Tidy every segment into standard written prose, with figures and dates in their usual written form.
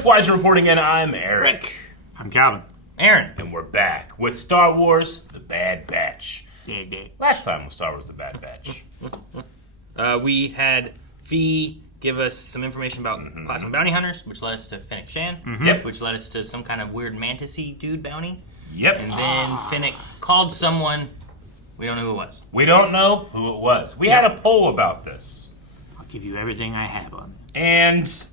Squadron reporting in. I'm Eric. I'm Calvin. Aaron. And we're back with Star Wars The Bad Batch. Yeah. Last time was Star Wars The Bad Batch. We had Fee give us some information about Plasma Bounty Hunters, which led us to Fennec Shan, Yep. which led us to some kind of weird mantis-y dude bounty. Yep. And then Fennec called someone. We don't know who it was. We don't know who it was. We had a poll about this. I'll give you everything I have on it. And this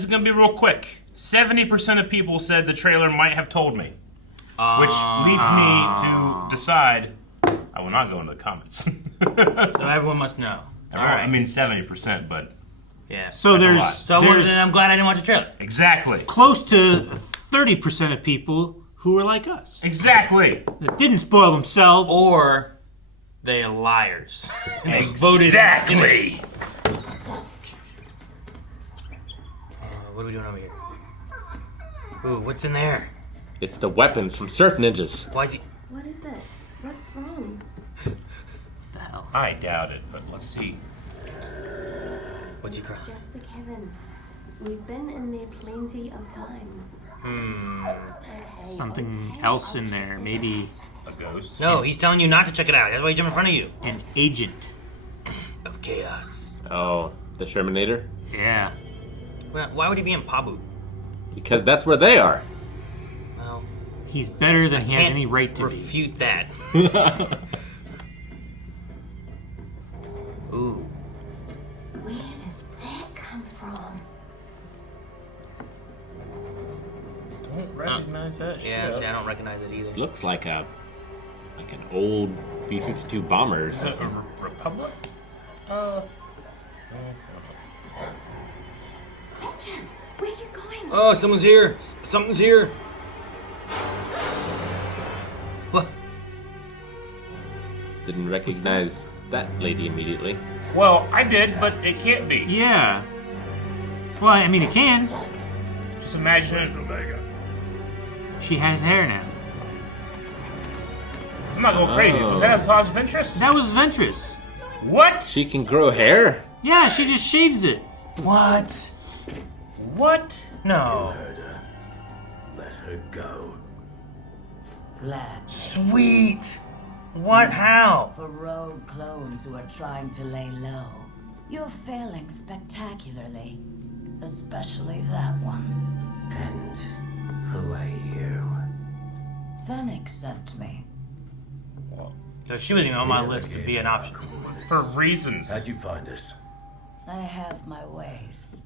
is going to be real quick. 70% of people said the trailer might have told me. Which leads me to decide I will not go into the comments. So everyone must know. All right. I mean 70%, but... Yeah. So That's a lot. So then I'm glad I didn't watch the trailer. Exactly. close to 30% of people who are like us. Exactly. That didn't spoil themselves. Or they are liars. And they voted. Exactly. What are we doing over here? Ooh, what's in there? It's the weapons from Surf Ninjas. Why is he... What is it? What's wrong? What the hell? I doubt it, but let's see. What's he from? Just the Kevin. We've been in there plenty of times. Okay, Something okay, else in I'll there. check it Maybe A ghost? No, he's telling you not to check it out. That's why he jumped in front of you. an agent. Of chaos. Oh, the Shermanator? Yeah. Well, why would he be in Pabu? Because that's where they are. Well, He's better than he has can't any right to be. refute that. Ooh. Where did that come from? Don't recognize that Yeah, see, I don't recognize it either. Looks like an old B-52 bomber or Is it something. a Republic? Richard, where are you going? Oh, someone's here. Something's here. What? Didn't recognize that lady immediately. Well, I did, but it can't be. Yeah. Well, I mean, it can. Just imagine it. Omega. She has hair now. I'm not going crazy. Was that a Asajj Ventress? That was Ventress. What? She can grow hair? Yeah, she just shaves it. What? What? No. Let her go. Glad Sweet. What? How? for rogue clones who are trying to lay low. You're failing spectacularly. Especially that one. And who are you? Fennec sent me. She wasn't even on my list to be an option. For reasons. How'd you find us? I have my ways.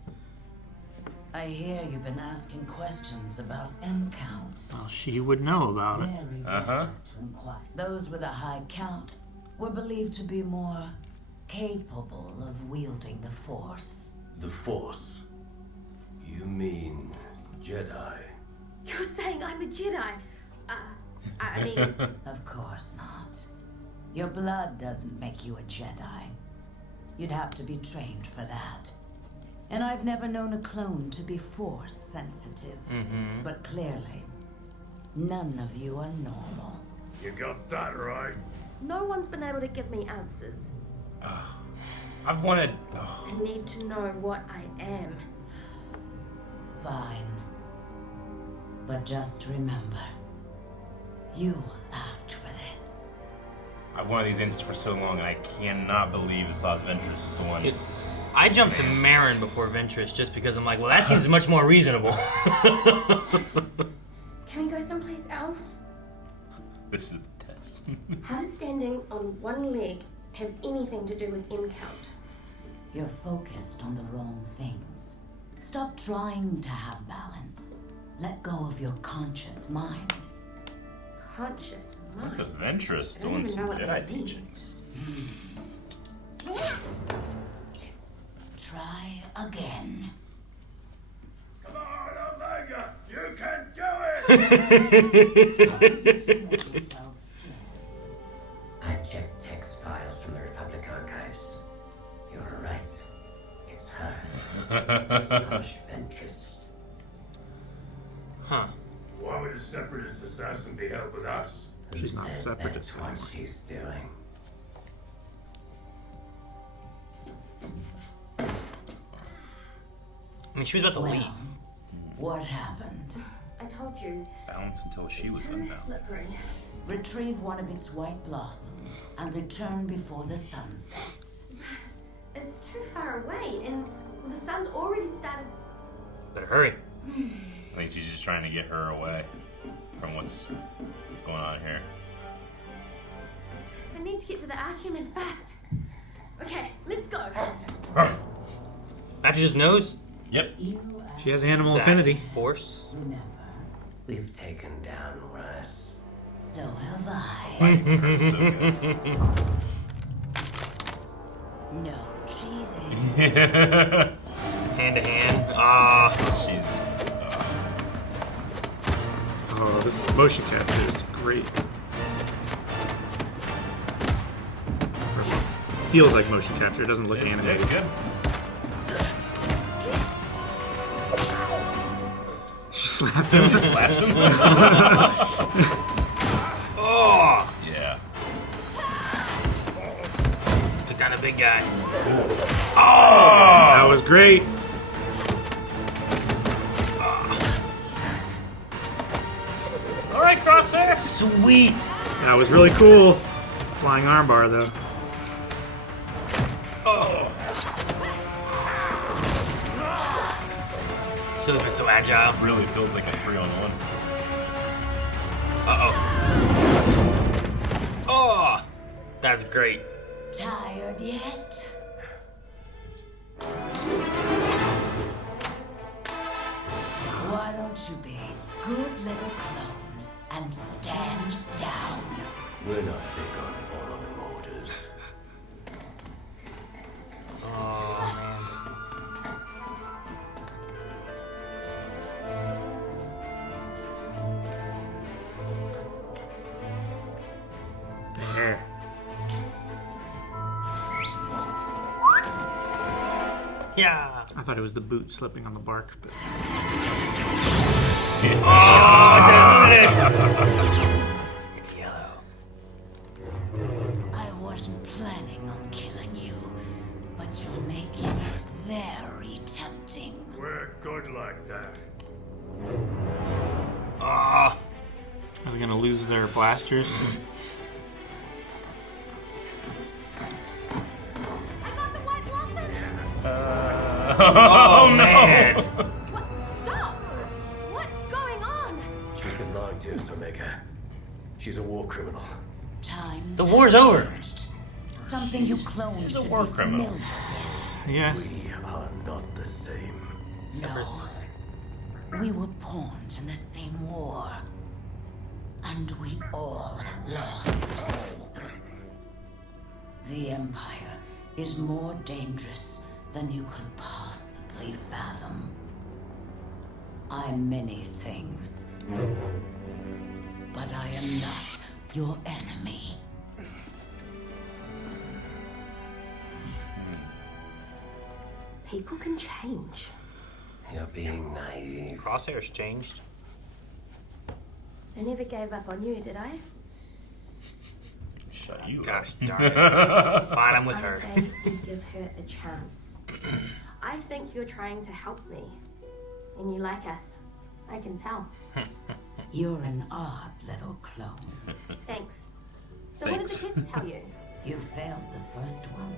I hear you've been asking questions about M counts. Well, she would know about it. Very Uh-huh. just and quiet. Those with a high count were believed to be more capable of wielding the Force. The Force. You mean Jedi? You're saying I'm a Jedi? I mean, Of course not. Your blood doesn't make you a Jedi. You'd have to be trained for that. And I've never known a clone to be Force sensitive. But clearly, none of you are normal. You got that right. no one's been able to give me answers. I've wanted. I need to know what I am. Fine. But just remember, you asked for this. I've wanted these answers for so long, and I cannot believe Asajj Ventress is the one. I jumped to Marin before Ventress just because I'm like, well, that seems much more reasonable. Can we go someplace else? This is the test. How does standing on one leg have anything to do with M count? You're focused on the wrong things. Stop trying to have balance. Let go of your conscious mind. Conscious Look mind. at Ventress I don't doing even some know what Jedi that means. teachings. Try again. Come on, Omega! You can do it! I checked text files from the Republic archives. You're right. It's her. Asajj Ventress. Huh. Why would a separatist assassin be helping us? She's not a separatist That's what anymore. she's doing. I mean, she was about to leave. What happened? I told you. Bounce until she was Too unbound. slippery. Retrieve one of its white blossoms and return before the sun sets. It's too far away, and the sun's already started. Better hurry. I think she's just trying to get her away from what's going on here. I need to get to the Archeman fast. Okay, let's go. Matches nose. Yep. She has animal Is that affinity. Force. Remember, We've taken down worse. so have I. So good. No cheating. Hand to hand. Ah. She's. Oh, this motion capture is great. Or feels like motion capture. It doesn't look It's animated. good. She slapped him. Just slaps him. Oh. Yeah. Took down a big guy. That was great. All right, Crosshair. Sweet. That was really cool. Flying armbar though. Show's been so agile. Really feels like a 3-on-1. Oh. That's great. Tired yet? Why don't you be good little clones and stand down? We're not big on following orders. Oh man. There. Yeah. I thought it was the boot slipping on the bark, but It's yellow. I wasn't planning on killing you, but you're making it very tempting. We're good like that. Ah. are they gonna lose their blasters? I got the white blossom. Oh man. What? Stop! What's going on? She's been lying to us, Omega. She's a war criminal. Times The war's over. something you clones should war be criminal. familiar Yeah. We are not the same. with. No. We were pawns in the same war. And we all lost. The Empire is more dangerous than you could possibly fathom. I'm many things. But I am not your enemy. People can change. You're being naive. Crosshair's changed. I never gave up on you, did I? Shut you up. Gosh darn it. Fine, I'm with I her. say you give her a chance. I think you're trying to help me. And you like us. I can tell. You're an odd little clone. Thanks. So what did the test tell you? You failed the first one.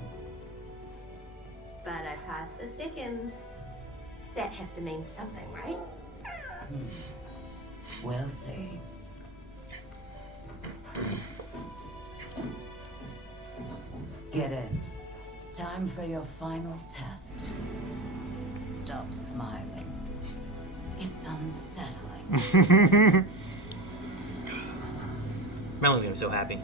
But I passed the second. That has to mean something, right? We'll see. Get in. Time for your final test. Stop smiling. It's unsettling. Melanie's gonna be so happy.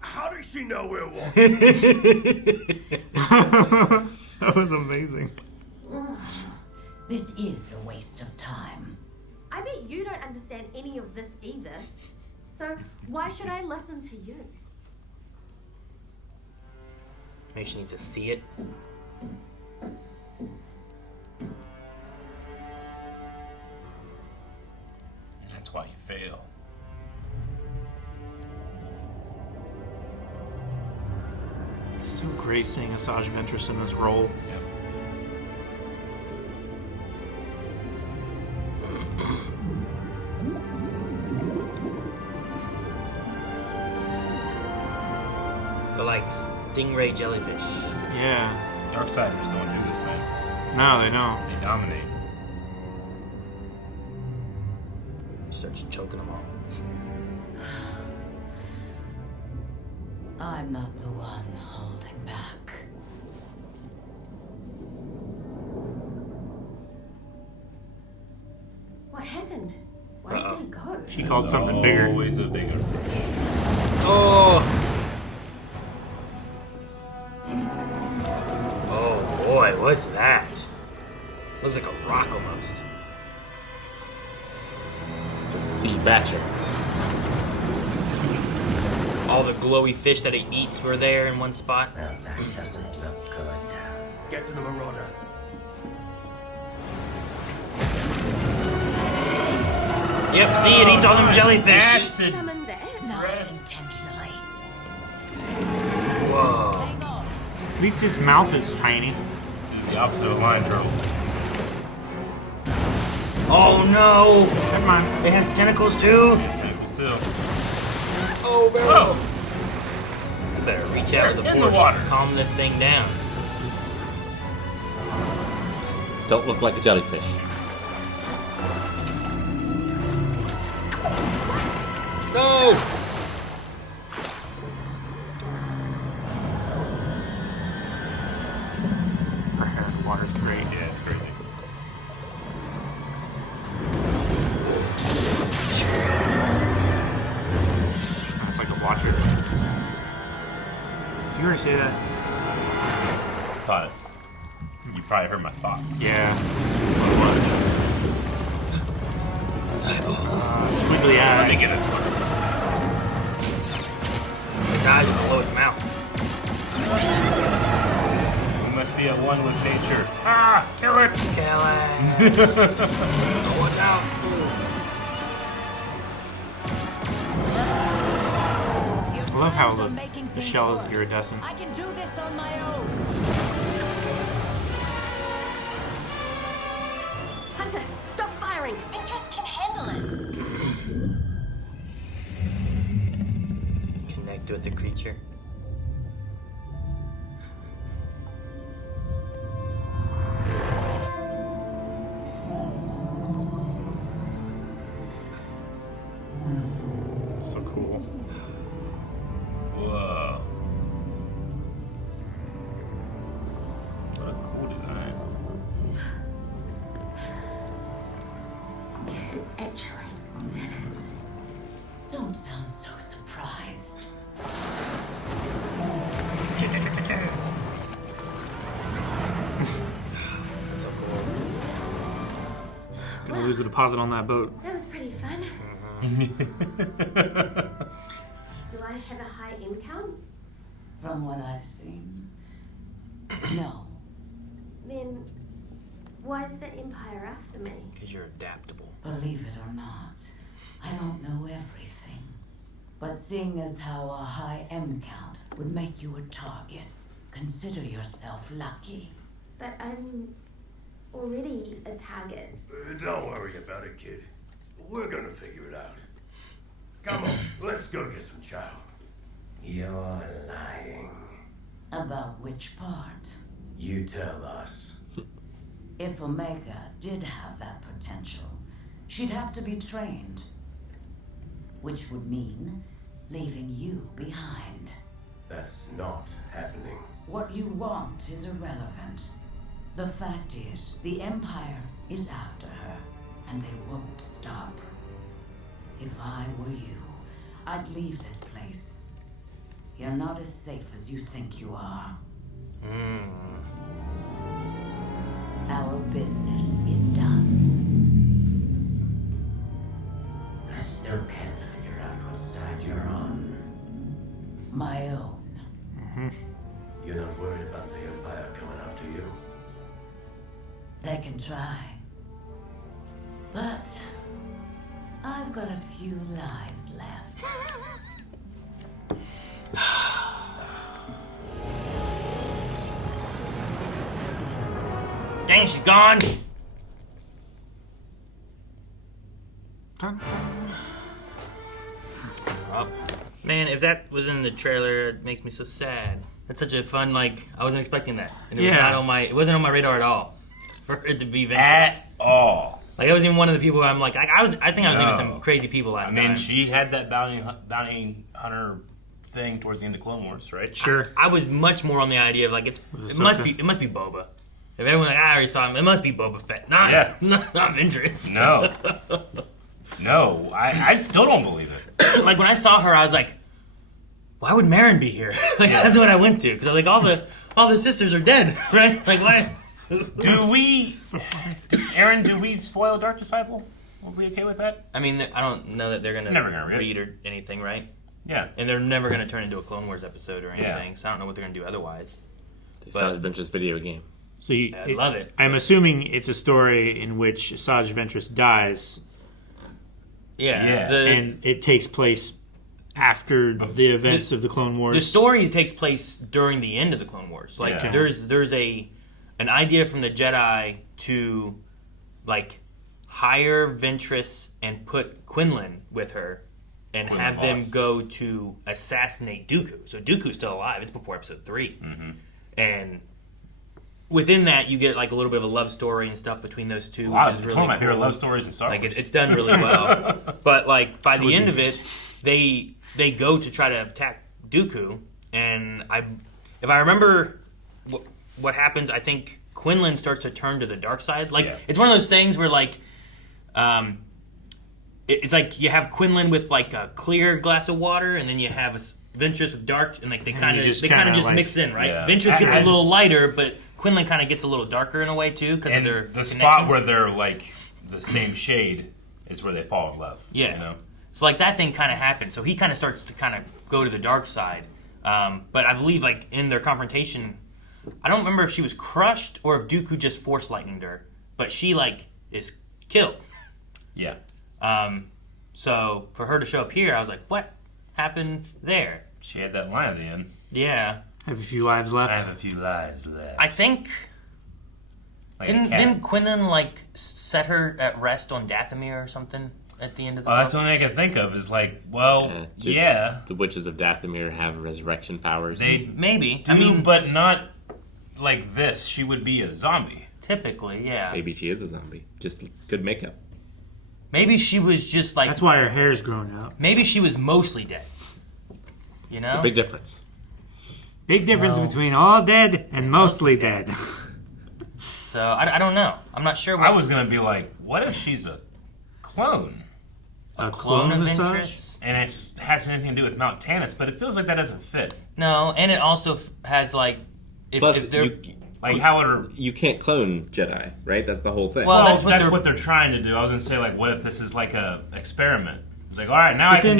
How does she know we're one? That was amazing. This is a waste of time. I bet you don't understand any of this either. So why should I listen to you? Maybe she needs to see it. That's why you fail. So great seeing Asajj Ventress in this role. Yep. They're like stingray jellyfish. Yeah. Darksiders don't do this, man. No, they don't. They dominate. Starts choking them all. I'm not the one holding back. What happened? Where did they go? She called something bigger. Always a bigger fish. Oh! Oh boy, what's that? Looks like a rock almost. It's a sea batcher. All the glowy fish that it eats were there in one spot. Well, that doesn't look good. Get to the Marauder. Yep, see, it eats all them jellyfish. Acid. Summon that. Not intentionally. Whoa. Hang on. At least his mouth is tiny. The opposite of a lion turtle. Oh no! Never mind. It has tentacles too? Tentacles too. Oh, man. Whoa! I better reach out with the In the force water. and calm this thing down. Don't look like a jellyfish. No! Her hair in the water's great. Yeah, it's crazy. It's like a watcher. Did you already say that? Thought it. You probably heard my thoughts. Yeah. What was it? Squiggly Let me eye. get it. Its eyes are below its mouth. We must be at one with nature. Ah! Kill it! Kill it! Oh, watch out! Your I love how friends are making the things shell is worse. iridescent. I can do this on my own. Hunter, stop firing. Ventress can handle it. Connect with the creature. So cool. Whoa. What a cool design. You actually did it. Don't sound so surprised. So cool. Gonna lose a deposit on that boat. That was pretty fun. Do I have a high M count? From what I've seen, no. Then why is the Empire after me? Because you're adaptable. Believe it or not, I don't know everything. But seeing as how a high M count would make you a target, consider yourself lucky. But I'm already a target. Don't worry about it, kid. We're gonna figure it out. Come on, let's go get some chow. You're lying. About which part? You tell us. If Omega did have that potential, she'd have to be trained. Which would mean leaving you behind. That's not happening. What you want is irrelevant. The fact is, the Empire is after her, and they won't stop. If I were you, I'd leave this place. You're not as safe as you think you are. Our business is done. I still can't figure out what side you're on. My own. You're not worried about the Empire coming after you? They can try. But I've got a few lives left. she's gone. Oh, man, if that was in the trailer, it makes me so sad. That's such a fun, like, I wasn't expecting that. And it was not on my, it wasn't on my radar at all. For it to be Ventress. At all. Like, I wasn't even one of the people where I'm like, I think I was even some crazy people last time. I mean, she had that bounty hunter thing towards the end of Clone Wars, right? Sure. I was much more on the idea of, like, it must be Boba. If everyone's like, I already saw him, it must be Boba Fett. Not Ventress. No. No, I still don't believe it. Like, when I saw her, I was like, why would Marin be here? Like, that's what I went to. Because I was like, all the sisters are dead, right? Like, why? Do we, Aaron, do we spoil Dark Disciple? Will we be okay with that? I mean, I don't know that they're going Never to gonna read read or anything, right? Yeah. And they're never going to turn into a Clone Wars episode or anything, Yeah. so I don't know what they're going to do otherwise. They saw Ventress video game. So I love it. I'm assuming it's a story in which Asajj Ventress dies, Yeah. and it takes place after the events of the Clone Wars. The story takes place during the end of the Clone Wars. Like, Yeah. there's an idea from the Jedi to, like, hire Ventress and put Quinlan with her and Quinlan have them Voss. go to assassinate Dooku. So Dooku's still alive. It's before Episode 3. Mm-hmm. And within that, you get, like, a little bit of a love story and stuff between those two, Wow, which is it's really one of my cool. favorite love stories in Star Wars. Like, it's done really well. But, like, by the end of it, they go to try to attack Dooku, and if I remember what happens, I think Quinlan starts to turn to the dark side. Like, it's one of those things where, like, it's like you have Quinlan with, like, a clear glass of water, and then you have Ventress with dark, and, like, they kind of just like, mix in, right? Yeah. Ventress gets a little lighter, but Quinlan kind of gets a little darker in a way, too, because of and their the connections. spot where they're, like, the same shade is where they fall in love. Yeah. You know? So, like, that thing kind of happens. So he kind of starts to kind of go to the dark side. But I believe, like, in their confrontation, I don't remember if she was crushed or if Dooku just force lightninged her. But she, like, is killed. Yeah. So for her to show up here, I was like, what happened there? She had that line at the end. Yeah. Have a few lives left. I have a few lives left. I think... Like a cat. Didn't Quinlan, like, set her at rest on Dathomir or something at the end of the That's book? the only thing I can think of is like, well, yeah. The witches of Dathomir have resurrection powers. They Maybe. do, I mean, but not like this. She would be a zombie. typically, yeah. Maybe she is a zombie. Just good makeup. Maybe she was just, like... That's why her hair's grown out. Maybe she was mostly dead. You know? It's a big difference. Big difference between all dead and mostly dead. So, I don't know. I'm not sure what... I was gonna be like, what if she's a clone? A clone of Asajj? Ventress? And it has anything to do with Mount Tannis, but it feels like that doesn't fit. No, and it also has, like... Plus, if they're... Like, how would you can't clone Jedi, right? That's the whole thing. Well, that's that's what what they're trying to do. I was gonna say, like, what if this is like a experiment? It's like, all right, now I can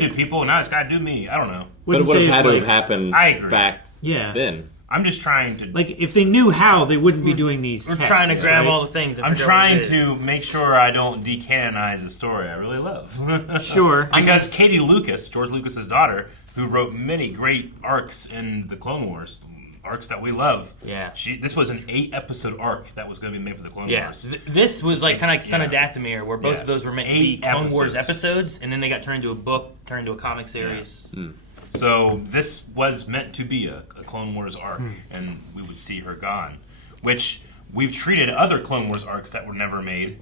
do people. Now it's got to do me. I don't know. but it Wouldn't would have they, had to like- have happened I agree. back Yeah. then. I'm just trying to. Like, if they knew how, they wouldn't be doing these We're tests, trying to grab right? all the things and I'm figure out what trying it is. to make sure I don't decanonize a story I really love. Sure. Because Katie Lucas, George Lucas's daughter, who wrote many great arcs in the Clone Wars, arcs that we love. Yeah. This was an 8-episode arc that was going to be made for the Clone Yeah, Wars. this was like kind of like Son of Yeah. Dathomir, where both Yeah. of those were meant to be 8 Clone Wars episodes. episodes, and then they got turned into a book, turned into a comic series. So this was meant to be a Clone Wars arc, and we would see her gone. Which we've treated other Clone Wars arcs that were never made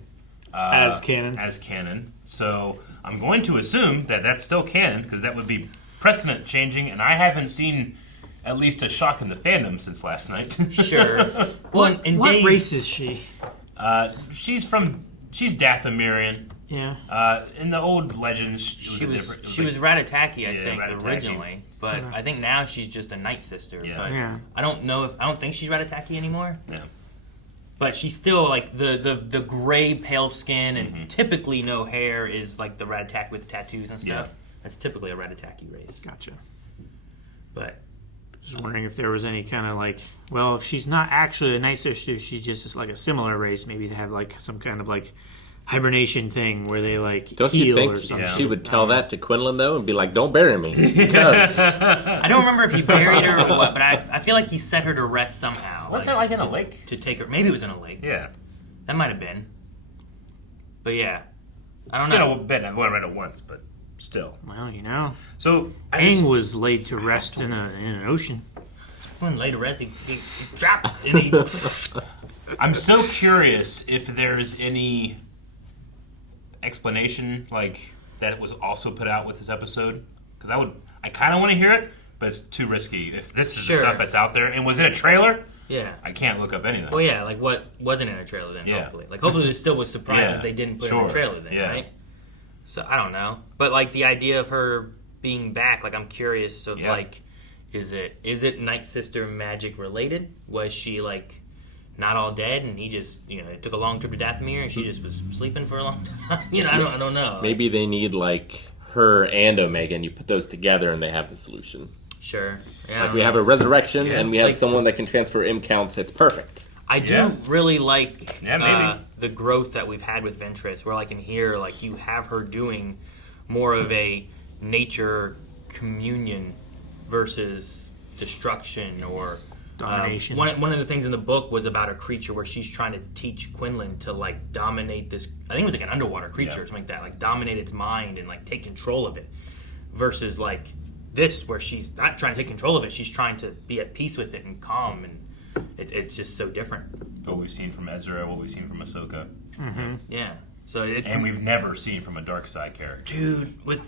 As canon. As canon. So I'm going to assume that that's still canon, because that would be precedent changing, and I haven't seen at least a shock in the fandom since last night. Sure. Well, and What Dave, race is she? She's Dathomirian. Yeah. In the old legends, she it was different. It she like- was Ratataki, I Yeah, think, Ratataki. originally, but I think now she's just a Night Sister. Yeah. But Yeah. I don't think she's Ratataki anymore. Yeah. But she's still like the gray pale skin and typically no hair is like the Ratataki with the tattoos and stuff. Yeah. That's typically a Ratataki race. Gotcha. But Just wondering if there was any kind of like, well, if she's not actually a Night Sister, she's just like a similar race. Maybe to have like some kind of like hibernation thing where they like Don't heal you think or something. she would tell that to Quinlan though and be like, "Don't bury me"? Because I don't remember if he buried her or what, but I feel like he set her to rest somehow. Wasn't it like in a lake? To take her. Maybe it was in a lake. Yeah. That might have been. But yeah. I don't It's know. been a bit. I've only read it once, but still. Well, you know, So Aang was laid to rest in an ocean. When later rest, he dropped and he... I'm so curious if there's any explanation like that was also put out with this episode, because I kind of want to hear it, but it's too risky. If this is the stuff that's out there and was in a trailer, Yeah. I can't look up anything. Well, yeah, like what wasn't in a trailer then, Yeah. hopefully. Like, hopefully there still was surprises Yeah, they didn't put in a trailer then, yeah. right? So, I don't know. But, like, the idea of her being back, like, I'm curious of, like, is it Night Sister magic related? Was she, like, not all dead and he just, you know, it took a long trip to Dathomir and she just was sleeping for a long time? You know, I don't know. maybe they need like her and Omega, and you put those together, and they have the solution. Sure. Yeah, Like we have a resurrection, and we have Like- someone that can transfer M counts. It's perfect. I do really like maybe. the growth that we've had with Ventress, where like in here, like you have her doing more of a nature communion versus destruction or Domination. One of the things in the book was about a creature where she's trying to teach Quinlan to like dominate this. I think it was like an underwater creature or something like that, like dominate its mind and like take control of it. Versus like this, where she's not trying to take control of it, she's trying to be at peace with it and calm, and it's just so different. What we've seen from Ezra, what we've seen from Ahsoka, Yeah. So it, and we've never seen from a dark side character. dude, with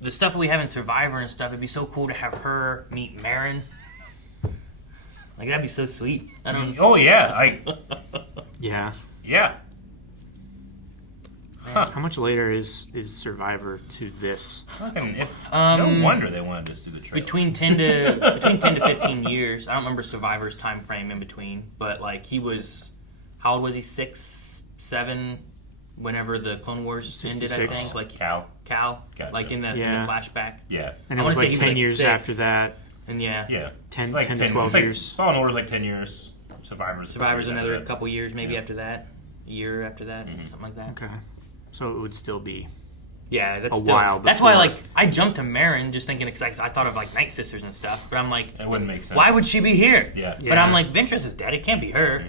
the stuff we have in Survivor and stuff, it'd be so cool to have her meet Marin. Like that'd be so sweet. I don't. Oh yeah, Yeah. yeah. How much later is Survivor to this? Fucking no wonder they wanted us to do the trailer. Between 10 to 15 years. I don't remember Survivor's time frame in between, but like he was, how old was he? 6, 7, whenever the Clone Wars ended. I 66. think like Cal. Gotcha. Like in the flashback. Yeah. And it I was wanna like say he 10 was, like, years 6. after that. And yeah, Yeah. 10 It's like 10 to 12 it's like years. Fallen Order's like 10 years. Survivor's another that. couple years maybe after that, a year after that, something like that. Okay. So it would still be. Yeah, that's A still, while that's why before. like I jumped to Marin just thinking because I thought of like Night Sisters and stuff, but I'm like, It wouldn't make sense. why would she be here? Yeah. But I'm like, Ventress is dead. It can't be her.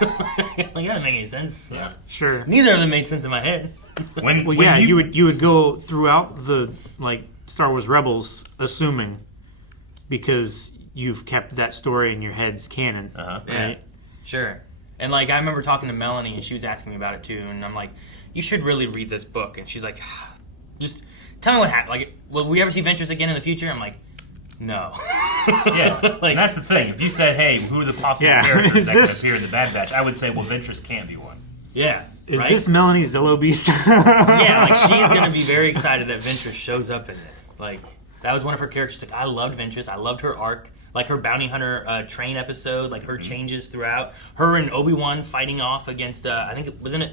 Like that doesn't make any sense. Yeah. Sure. Neither of them made sense in my head. When Well, when yeah, you would go throughout the like Star Wars Rebels, assuming because you've kept that story in your head's canon, Uh-huh. Yeah, right? sure. And like I remember talking to Melanie, and she was asking me about it too, and I'm like, you should really read this book. And she's like, just tell me what happened. Like, will we ever see Ventress again in the future? I'm like, no. Yeah, Like- and that's the thing. If you said, "Hey, who are the possible Yeah. characters Is that this- could appear in the Bad Batch?" I would say, "Well, Ventress can't be one." Yeah. Is right? this Melanie Zillow Beast? Yeah, like she's gonna be very excited that Ventress shows up in this. Like that was one of her characters. Like I loved Ventress. I loved her arc. Like her bounty hunter train episode. Like her changes throughout. Her and Obi-Wan fighting off against. I think wasn't it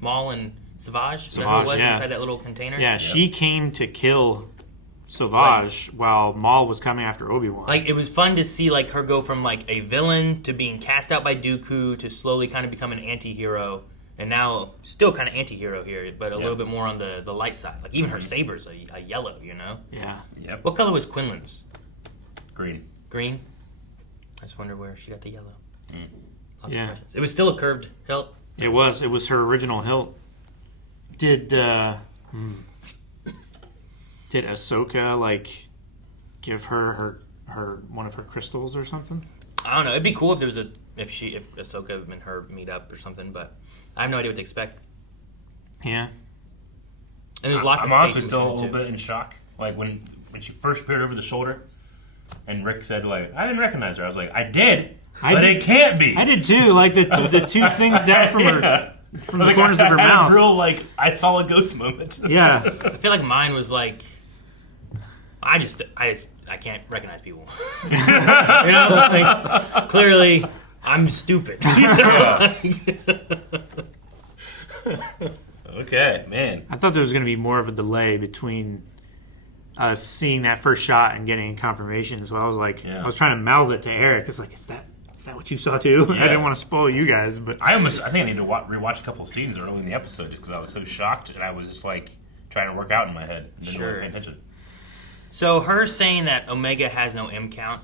Maul and Savage? Is that who it was yeah. inside that little container? Yeah, she came to kill Savage while Maul was coming after Obi-Wan. Like it was fun to see like her go from like a villain to being cast out by Dooku to slowly kind of become an anti-hero. And now, still kind of anti-hero here, but a little bit more on the light side. Like, even her saber's a yellow, you know? Yeah. Yep. What color was Quinlan's? Green. Green? I just wonder where she got the yellow. Lots Yeah. of questions. It was still a curved hilt. It was her original hilt. Did Ahsoka, like, give her one of her crystals or something? I don't know. It'd be cool if there was if Ahsoka and her meet up or something, but I have no idea what to expect. Yeah. And there's lots I'm of honestly space still a between little the two. bit in shock. Like when she first appeared over the shoulder, and Rick said, "Like I didn't recognize her." I was like, "I did, but it can't be." I did too. Like the two things down from her from the corners of her I had mouth. a real I saw a ghost moment. Yeah. I feel like mine was like, I can't recognize people. You know, like, clearly I'm stupid. Okay, man. I thought there was going to be more of a delay between us seeing that first shot and getting confirmation as well. I was like, Yeah. I was trying to meld it to Eric. It's like, is that Is that what you saw too? Yeah. I didn't want to spoil you guys, but I think I need to rewatch a couple scenes early in the episode just because I was so shocked and I was just like trying to work out in my head. And didn't really pay attention. So her saying that Omega has no M count,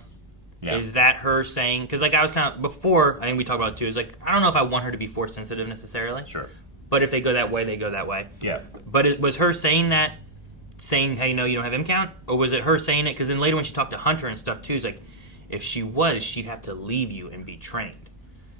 is that her saying? Because like I was kind of before, I think we talked about it too. Is like I don't know if I want her to be force sensitive necessarily. Sure. But if they go that way, they go that way. Yeah. But it was her saying that, saying, hey, no, you don't have M count, or was it her saying it? Because then later when she talked to Hunter and stuff too, it's like if she was, she'd have to leave you and be trained.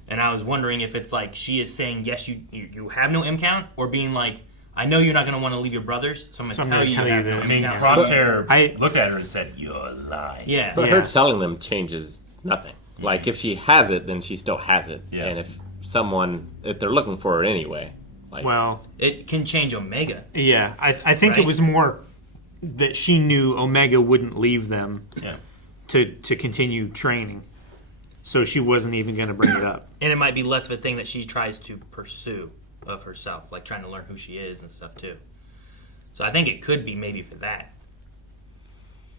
And I was wondering if it's like she is saying yes, you have no M count, or being like, I know you're not going to want to leave your brothers, so I'm going to tell you have no this. I mean, M count. Crosshair looked at her and said, "You're lying." Yeah. But her telling them changes nothing. Like, if she has it, then she still has it. Yeah. And if they're looking for her anyway. Like, well, it can change Omega. Yeah, I think Right? it was more that she knew Omega wouldn't leave them to continue training. So she wasn't even going to bring it up. And it might be less of a thing that she tries to pursue of herself, like trying to learn who she is and stuff too. So I think it could be maybe for that.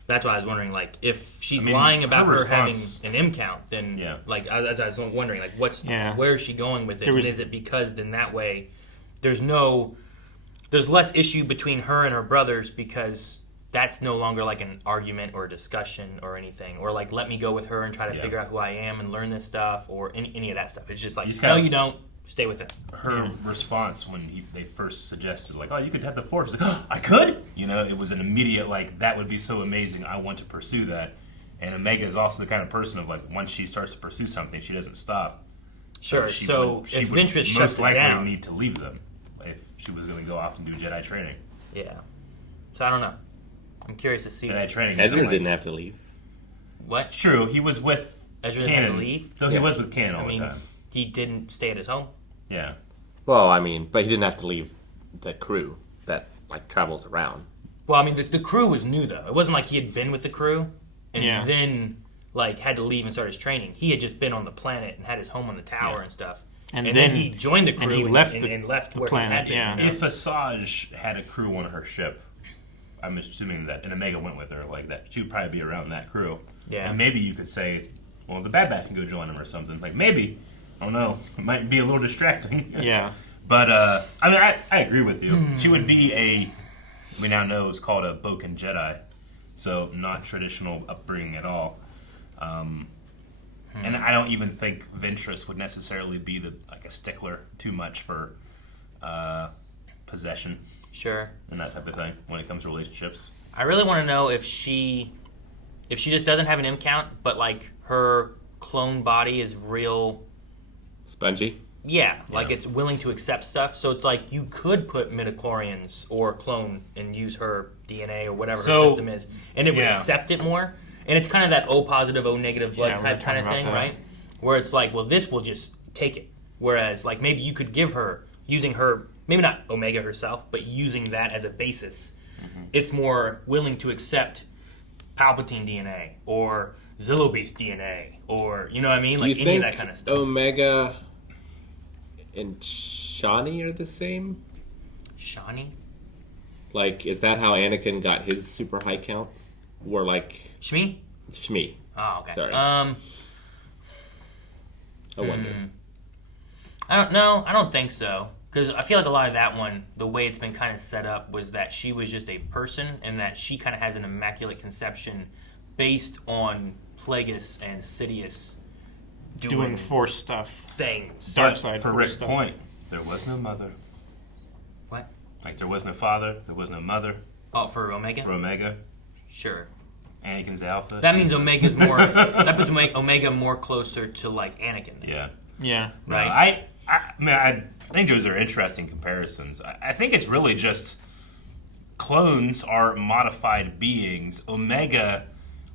That's why I was wondering, like, if she's lying about her having an M count, then, like, I was wondering, like, where is she going with it? And is it because then that way there's less issue between her and her brothers because that's no longer like an argument or a discussion or anything, or like let me go with her and try to figure out who I am and learn this stuff or any of that stuff. It's just like, no, you don't. Stay with him. Her response when they first suggested, like, oh, you could have the Force. Like, oh, I could? You know, it was an immediate, like, that would be so amazing. I want to pursue that. And Omega is also the kind of person of, like, once she starts to pursue something, she doesn't stop. Sure. So if Ventress shuts it down, most likely need to leave them if she was going to go off and do Jedi training. Yeah. So I don't know. I'm curious to see. Jedi training. Ezra didn't have to leave. What? True. He was with Ezra Canon. didn't have to leave? Though he was with Canon all the time. He didn't stay at his home? Yeah. Well, I mean, but he didn't have to leave the crew that, like, travels around. Well, I mean, the crew was new, though. It wasn't like he had been with the crew and then, like, had to leave and start his training. He had just been on the planet and had his home on the tower and stuff. And then he joined the crew and he left left the where planet. he had been. If Asajj had a crew on her ship, I'm assuming that, and Omega went with her, like that, she would probably be around that crew. Yeah. And maybe you could say, well, the Bad Batch can go join him or something. Like, maybe. I don't know. It might be a little distracting. Yeah. But, I mean, I agree with you. She would be we now know is called a Boken Jedi. So, not traditional upbringing at all. And I don't even think Ventress would necessarily be a stickler too much for possession. Sure. And that type of thing when it comes to relationships. I really want to know if she just doesn't have an M count, but, like, her clone body is real... Spongy? Yeah, like it's willing to accept stuff. So it's like you could put midichlorians or clone and use her DNA or whatever her system is, and it would accept it more. And it's kind of that O positive, O negative blood type kind of thing, right? Where it's like, well, this will just take it. Whereas, like, maybe you could give her, using her, maybe not Omega herself, but using that as a basis, it's more willing to accept Palpatine DNA or Zillo Beast DNA or, you know what I mean? Like any of that kind of stuff. Omega and Shani are the same? Shani? Like, is that how Anakin got his super high count? Or like... Shmi? Shmi. Oh, okay. Sorry. I wonder. I don't know. I don't think so. Because I feel like a lot of that one, the way it's been kind of set up was that she was just a person and that she kind of has an immaculate conception based on Plagueis and Sidious doing Force stuff. Things. Dark side for Force Rick's stuff. point, there was no mother. What? Like, there was no father, there was no mother. Oh, for Omega? For Omega. Sure. Anakin's alpha. That means Omega's more... that puts Omega more closer to, like, Anakin. Then. Yeah. Yeah. Right? I think those are interesting comparisons. I think it's really just clones are modified beings. Omega,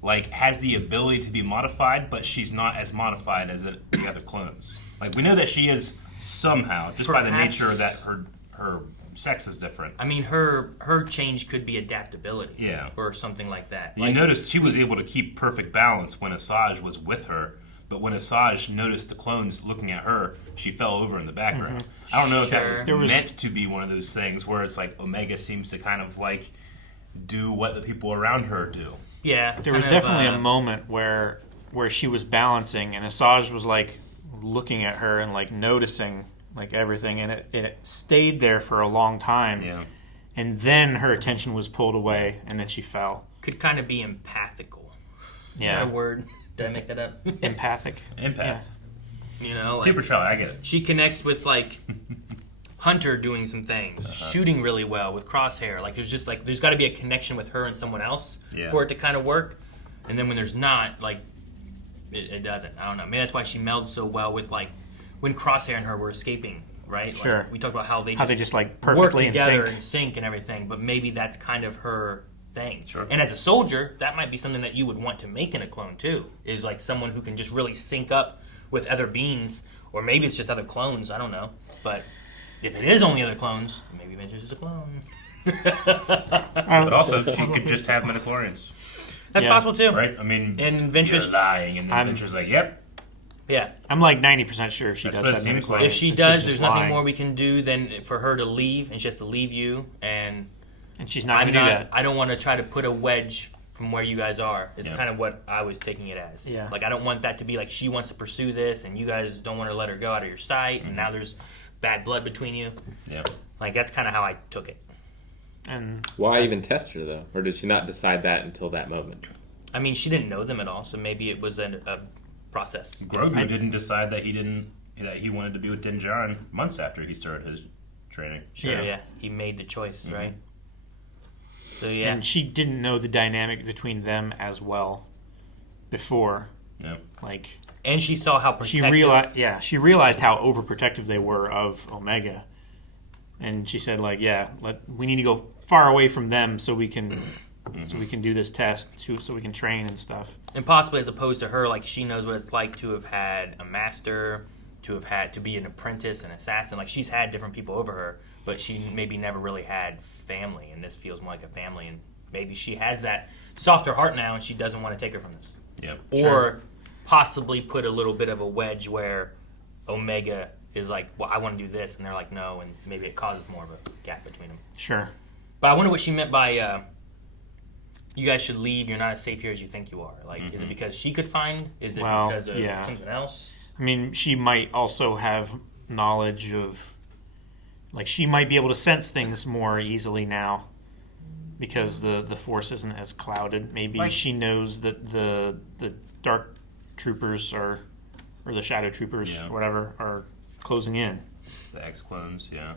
like, has the ability to be modified, but she's not as modified as the other clones. Like, we know that she is somehow, just by the nature that her sex is different. I mean, her change could be adaptability. Yeah. Or something like that. You notice she was able to keep perfect balance when Asajj was with her, but when Asajj noticed the clones looking at her, she fell over in the background. I don't know if that was meant to be one of those things where it's like Omega seems to kind of like do what the people around her do. Yeah. There was definitely a moment where where she was balancing, and Asajj was like looking at her and like noticing like everything, and it stayed there for a long time. Yeah. And then her attention was pulled away, and then she fell. Could kind of be empathical. Yeah. Is that a word? Did I make that up? Empathic. Empath. You know, like Paper shot, I get it. she connects with like Hunter doing some things, shooting really well with Crosshair. Like there's got to be a connection with her and someone else for it to kind of work. And then when there's not, like it doesn't. I don't know. Maybe that's why she melds so well with like when Crosshair and her were escaping, right? Sure. Like, we talked about how they just like work perfectly together in and sync and everything. But maybe that's kind of her thing. Sure. And as a soldier, that might be something that you would want to make in a clone too. Is like someone who can just really sync up with other beings, or maybe it's just other clones. I don't know. But if it is only other clones, maybe Ventress is a clone. But also, she could just have midichlorians, That's Yeah. possible too. right? I mean, And you're Ventress, lying, and then Ventress like, yep. yeah. I'm like 90% sure she That's does what it have seems midichlorians. like. If she and does, she's there's just nothing lying. more we can do than for her to leave, and she has to leave you. And And she's not going to do that. I don't want to try to put a wedge from where you guys are. It's Yeah. kind of what I was taking it as. Yeah. Like I don't want that to be like she wants to pursue this, and you guys don't want to let her go out of your sight, and now there's bad blood between you. Yeah. Like that's kind of how I took it. And Why even test her though, or did she not decide that until that moment? I mean, she didn't know them at all, so maybe it was a process. Grogu didn't decide that he wanted to be with Din Djarin months after he started his training. Sure, yeah. He made the choice, right? So yeah. and she didn't know the dynamic between them as well before. Yeah. Like And she saw how protective. she realized how overprotective they were of Omega, and she said like, we need to go far away from them so we can do this test so we can train and stuff. And possibly as opposed to her, like she knows what it's like to have had a master, to have had to be an apprentice, an assassin. Like she's had different people over her, but she maybe never really had family, and this feels more like a family. And maybe she has that softer heart now, and she doesn't want to take her from this. Yeah. Or possibly put a little bit of a wedge where Omega is like, well, I want to do this, and they're like, no, and maybe it causes more of a gap between them. Sure. But I wonder what she meant by you guys should leave, you're not as safe here as you think you are. Like, is it because she could find? Is it Well, because of yeah. something else? I mean, she might also have knowledge of, like, she might be able to sense things more easily now because the Force isn't as clouded. Maybe Like- she knows that the Dark Troopers or the Shadow Troopers Yeah. or whatever are closing in. The X-Clones, yeah.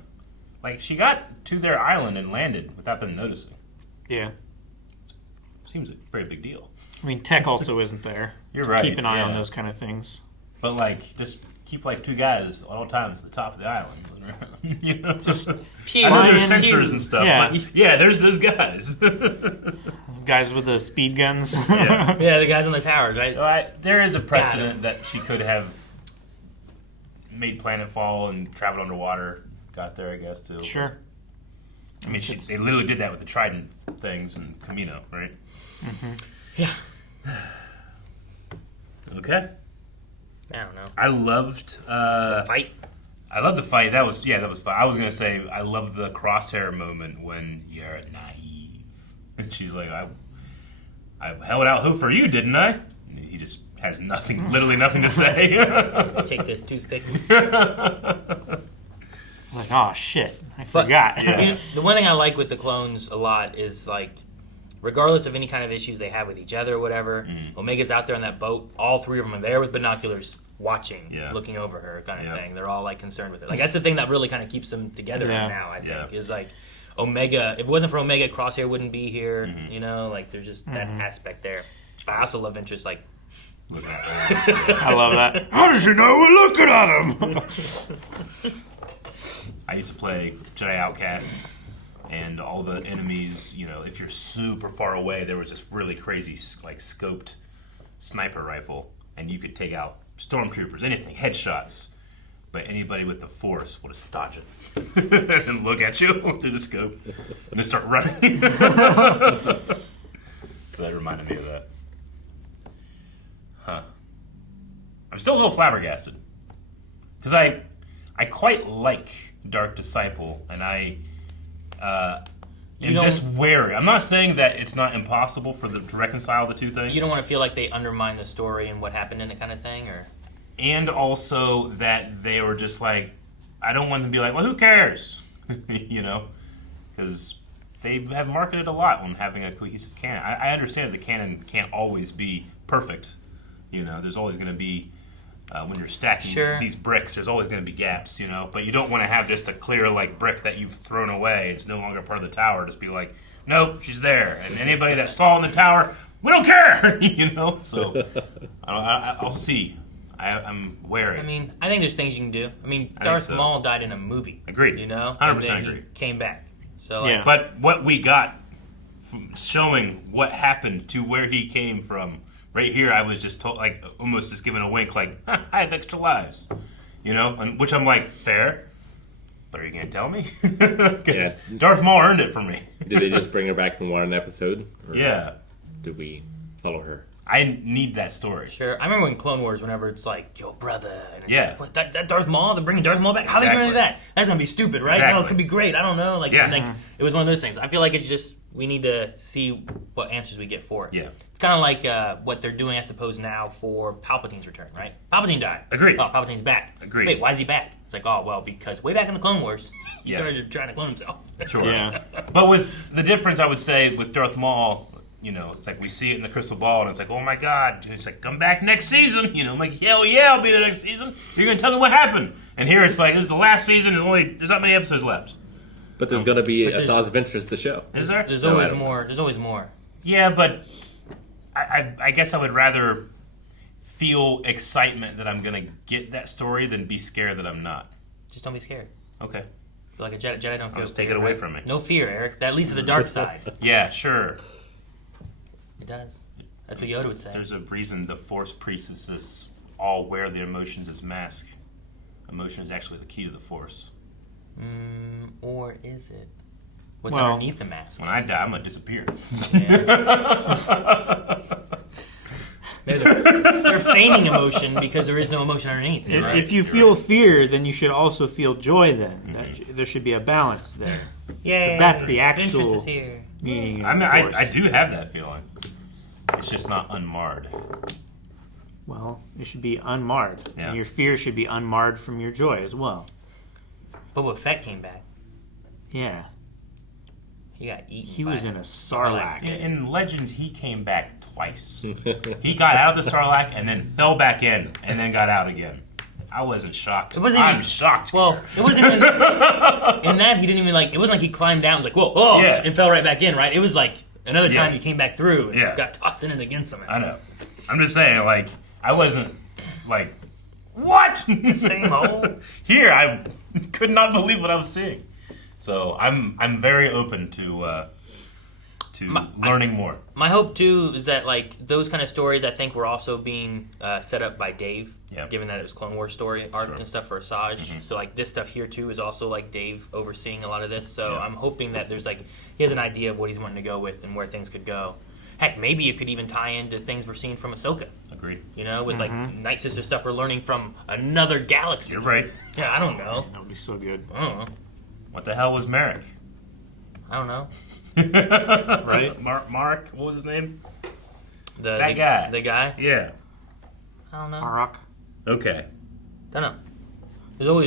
Like, she got to their island and landed without them noticing. Yeah. Seems a very big deal. I mean, Tech also isn't there. You're right. Keep an eye on yeah. those kind of things. But, like, just keep, like, two guys at all times at the top of the island. You know? Just, I know there's flying, sensors and stuff. Yeah. But yeah, there's those guys. Guys with the speed guns. Yeah. Yeah, the guys on the towers, right? There is a precedent that she could have made planetfall and traveled underwater. Got there, I guess, too. Sure. I mean, they literally did that with the Trident things in Camino, right? Yeah. Okay. I don't know. I loved Fight. I love the fight. That was fun. I was gonna say I love the Crosshair moment when you're naive, and she's like, "I held out hope for you, didn't I?" And he just has nothing, literally nothing to say. Take this toothpick. I was like, oh, shit. I forgot. yeah. You know, the one thing I like with the clones a lot is like, regardless of any kind of issues they have with each other or whatever, Omega's out there on that boat. All three of them are there with binoculars, watching, looking over her, kind of thing. They're all like concerned with it. Like that's the thing that really kind of keeps them together now. I think is like Omega. If it wasn't for Omega, Crosshair wouldn't be here. You know, like there's just that aspect there. I also love Ventress. Like, Looking at her. I love that. How does she know we're looking at him? I used to play Jedi Outcasts, and all the enemies, you know, if you're super far away, there was this really crazy, like, scoped sniper rifle, and you could take out stormtroopers, anything, headshots. But anybody with the Force will just dodge it and look at you through the scope, and then start running. So that reminded me of that. Huh. I'm still a little flabbergasted. Because I quite like Dark Disciple, and and just wary. I'm not saying that it's not impossible for them to reconcile the two things. You don't want to feel like they undermine the story and what happened in it kind of thing, or? And also that they were just like, I don't want them to be like, well, who cares? You know? Because they have marketed a lot on having a cohesive canon. I understand the canon can't always be perfect. You know, there's always going to be, when you're stacking these bricks, there's always going to be gaps, you know? But you don't want to have just a clear, like, brick that you've thrown away. It's no longer part of the tower. Just be like, nope, she's there. And anybody that saw in the tower, we don't care! You know? So, I'll see. I'm wary. I mean, I think there's things you can do. I mean, Darth Maul died in a movie. Agreed. You know? 100% and then agree. He came back. So, Yeah. But what we got from showing what happened to where he came from, right here, I was just told, like, almost just giving a wink, like, I have extra lives. You know? And, which I'm like, fair. But are you going to tell me? Because Darth Maul earned it for me. Did they just bring her back from one episode? Or Yeah. did we follow her? I need that story. Sure. I remember in Clone Wars, whenever it's like, yo, brother. And it's Yeah. like, what, that Darth Maul? They're bringing Darth Maul back? How are they going to do that? That's going to be stupid, right? Exactly. No, it could be great. I don't know. Like, Yeah. like, it was one of those things. I feel like it's just, we need to see what answers we get for it. Yeah. It's kind of like what they're doing, I suppose, now for Palpatine's return, right? Palpatine died. Agreed. Oh, Palpatine's back. Agreed. Wait, why is he back? It's like, oh, well, because way back in the Clone Wars, he Yeah. started trying to clone himself. Sure. Yeah. But with the difference, I would say, with Darth Maul, you know, it's like we see it in the crystal ball, and it's like, oh my god, it's like, come back next season. You know, I'm like, hell yeah, I'll be there next season. You're going to tell me what happened. And here it's like, this is the last season, there's not many episodes left. But there's going to be But a Saws of Interest, the show. Is there? There's No, I always don't know. more. There's always more. Yeah, but I guess I would rather feel excitement that I'm going to get that story than be scared that I'm not. Just don't be scared. Okay. Feel like a Jedi don't feel just fear, take it away right? from me. No fear, Eric. That leads to the dark side. Yeah, sure. It does. That's what Yoda would say. There's a reason the Force priestesses all wear their emotions as mask. Emotion is actually the key to the Force. Or is it? What's Well, underneath the mask? When I die, I'm going to disappear. They're feigning emotion because there is no emotion underneath. Right? If you feel fear, then you should also feel joy. Then there should be a balance there. Yeah, That's the Ventress actual is here. meaning. Of I mean, the Force. I do have that feeling. It's just not unmarred. Well, it should be unmarred, Yeah. and your fear should be unmarred from your joy as well. Boba Fett came back. Yeah, He got eaten. he by was in a Sarlacc. In Legends, he came back twice. He got out of the Sarlacc and then fell back in and then got out again. I wasn't shocked. It wasn't I'm even- shocked. Well, it wasn't even in that he didn't even like. It wasn't like he climbed down, and was like, whoa, oh, Yeah. and fell right back in. Right? It was like another time Yeah. he came back through and Yeah. got tossed in and again somehow. I know. I'm just saying, like, I wasn't like, what? Same hole. Here, I could not believe what I was seeing. So I'm very open to learning more. My hope too is that like those kind of stories, I think, were also being set up by Dave, Yeah. given that it was Clone Wars story arc Sure. and stuff for Asajj. So like this stuff here too is also like Dave overseeing a lot of this. So Yeah. I'm hoping that there's like he has an idea of what he's wanting to go with and where things could go. Heck, maybe it could even tie into things we're seeing from Ahsoka. Agreed. You know, with like Night Sister stuff we're learning from another galaxy. You're right. Yeah, I don't know. That would be so good, I don't know. What the hell was Merrick? I don't know. right? Mark, what was his name? The guy. The guy? Yeah. I don't know. Arak. Okay. Don't know.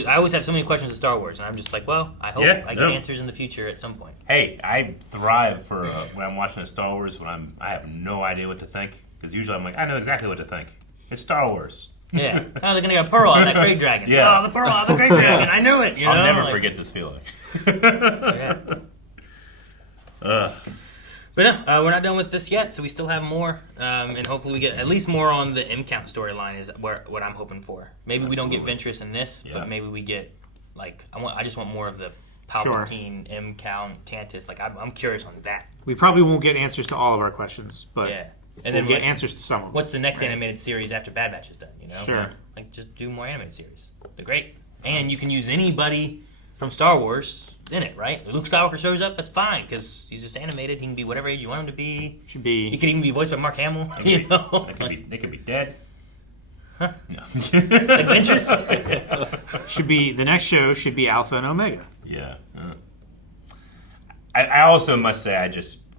I always have so many questions of Star Wars, and I'm just like, well, I hope Yeah, I get no. answers in the future at some point. Hey, I thrive for when I'm watching a Star Wars when I have no idea what to think, because usually I'm like, I know exactly what to think. It's Star Wars. Yeah. Oh, they're gonna get a pearl out of that great dragon. Yeah. Oh, the pearl out of the great dragon. I knew it. You I'll know? never like, forget this feeling. Yeah. Ugh. But no, we're not done with this yet, so we still have more, and hopefully we get at least more on the M-Count storyline is what I'm hoping for. Maybe we don't get Ventress in this, Yeah. but maybe we get like I just want more of the Palpatine, M-Count, Tantus. Like I'm curious on that. We probably won't get answers to all of our questions, but Yeah. And we'll then get what- answers to some of them. What's the next animated series after Bad Batch is done? You know, Sure. Like just do more animated series. They're great, and you can use anybody from Star Wars in it, right? If Luke Skywalker shows up, that's fine because he's just animated. He can be whatever age you want him to be. Should He be could even be voiced by Mark Hamill. You know, They could be dead. Huh? No. like Ventress. should be the next show should be Alpha and Omega. Yeah. I also must say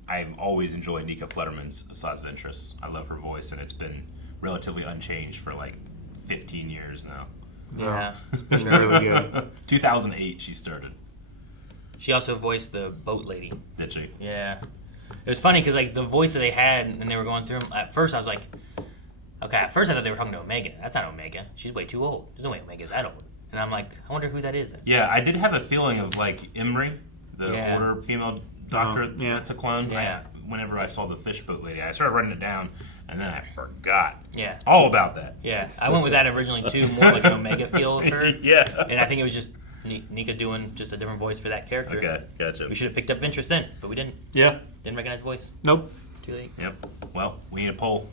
I've always enjoyed Nika Flutterman's Assad's Ventress. I love her voice, and it's been relatively unchanged for like 15 years now. Yeah. Really good. 2008 she started. She also voiced the boat lady. Did she? Yeah. It was funny because like the voice that they had and they were going through them, at first I was like, okay, at first I thought they were talking to Omega. That's not Omega. She's way too old. There's no way Omega's that old. And I'm like, I wonder who that is. Yeah, I did have a feeling of like Imri, the Yeah. older female doctor yeah. that's a clone. Yeah. Whenever I saw the fish boat lady, I started writing it down, and then I forgot Yeah. all about that. Yeah. I went with that originally too, more like an Omega feel of her. Yeah. And I think it was just Nika doing just a different voice for that character. Okay, gotcha. We should have picked up Ventress then, but we didn't. Yeah. Didn't recognize the voice. Nope. Too late. Yep. Well, we need a poll.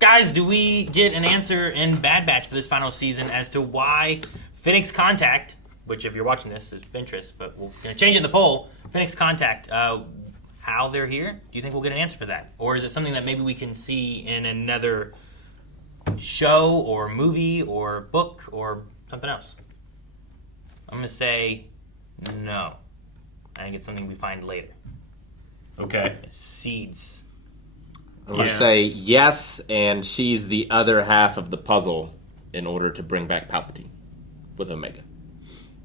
Guys, do we get an answer in Bad Batch for this final season as to why Phoenix Contact, which if you're watching this is Ventress, but we're going to change it in the poll, Phoenix Contact, how they're here? Do you think we'll get an answer for that? Or is it something that maybe we can see in another show or movie or book or something else? I'm going to say no. I think it's something we find later. Okay. Seeds. I'm going to say yes, and she's the other half of the puzzle in order to bring back Palpatine with Omega.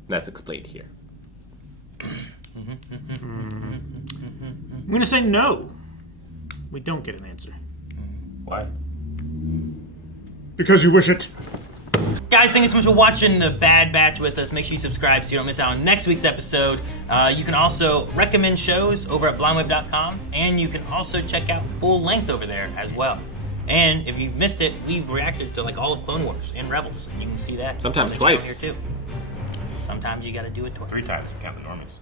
That's explained here. I'm going to say no. We don't get an answer. Why? Because you wish it. Guys, thank you so much for watching the Bad Batch with us. Make sure you subscribe so you don't miss out on next week's episode. You can also recommend shows over at blindweb.com, and you can also check out Full Length over there as well. And if you've missed it, we've reacted to like all of Clone Wars and Rebels, and you can see that Sometimes on the twice. channel here too. Sometimes you got to do it twice. 3 times if you count the normies.